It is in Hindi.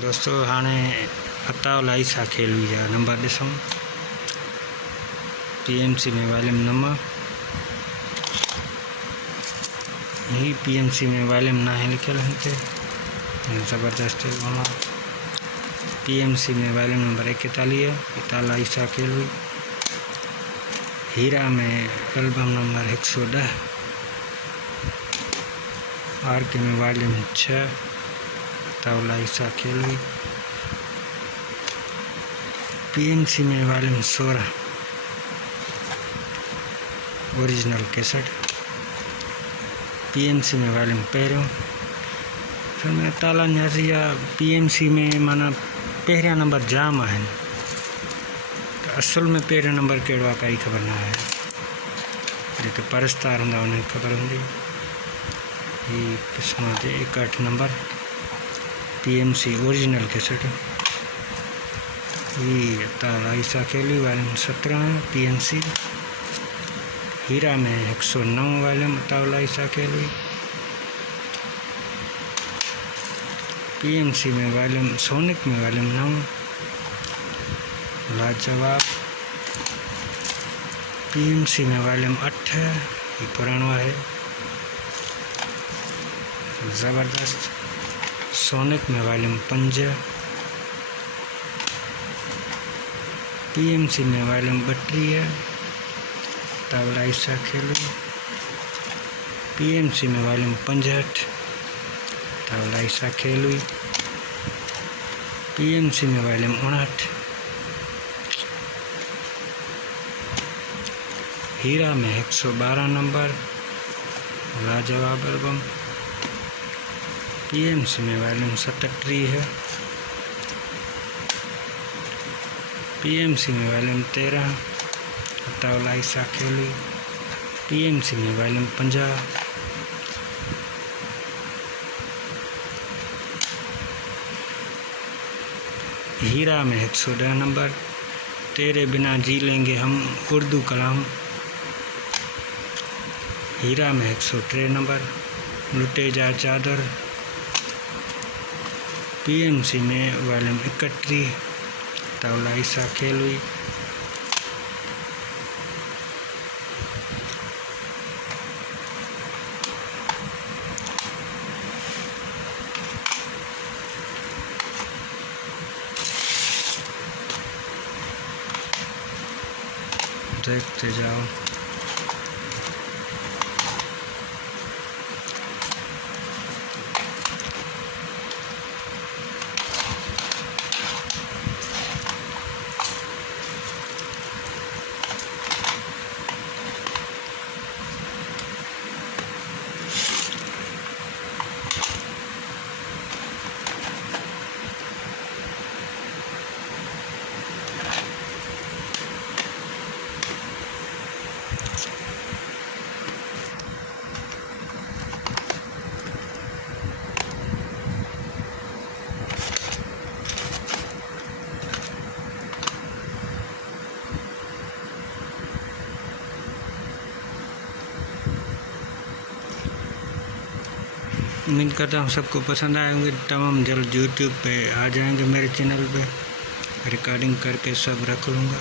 दोस्तों हाणे अताव लाइसा खेल हुई जा नंबर ॾिसूं। PMC में वॉल्यूम नंबर ही PMC में वॉल्यूम ना है लिखल हिते ज़बरदस्त मामा। PMC में वॉल्यूम नंबर 41 अताव लाइसा खेल हुई। हीरा में एल्बम नंबर 110। RK में वॉल्यूम 6 अताव लाइसा खेल हुई। PMC में वॉल्यूम 16 ओरिजिनल कैसेट। PMC में वॉल्यूम पहिरियों। फिर में ताला न्याज़िया PMC में माना पहिरियां नंबर जाम आहिनि, असल में पहिरियों नंबर कहिड़ो आहे काई ख़बर ना आहे। जेके परस्तार हूंदा उन्हें ख़बर हूंदी। ही क़िस्म जे 61 नंबर PMC ओरिजिनल कैसेट। ही ताला ईसा खेली वॉल्यूम 17 PMC। हीरा में 109 वॉल्यूम तावला ईसा खेली। PMC में वॉल्यूम सोनिक में वॉल्यूम 9 लाजवाब। PMC में वॉल्यूम 8 ये पुराना है ज़बरदस्त। सोनिक में वॉल्यूम 5। PMC में वॉल्यूम 32 तावला ईसा खेली। PMC में वॉल्यूम 65 तावला ईसा खेली। PMC में वॉल्यूम 59। हीरा में 112 नंबर लाजवाब एल्बम। PMC में वॉल्यूम 37 है। PMC में वॉल्यूम 13 तावला ईसा खेली। PMC में वॉल्यूम 50। हीरा में 110 नंबर तेरे बिना जी लेंगे हम उर्दू कलाम। हीरा में 103 नंबर लुटे जा चादर। PMC में वॉल्यूम 31 तावला ईसा खेल हुई। देखते जाओ। उम्मीद करता हूँ सबको पसंद आए होंगे। तमाम जल्द YouTube पे आ जाएंगे मेरे चैनल पे। रिकॉर्डिंग करके सब रख लूँगा।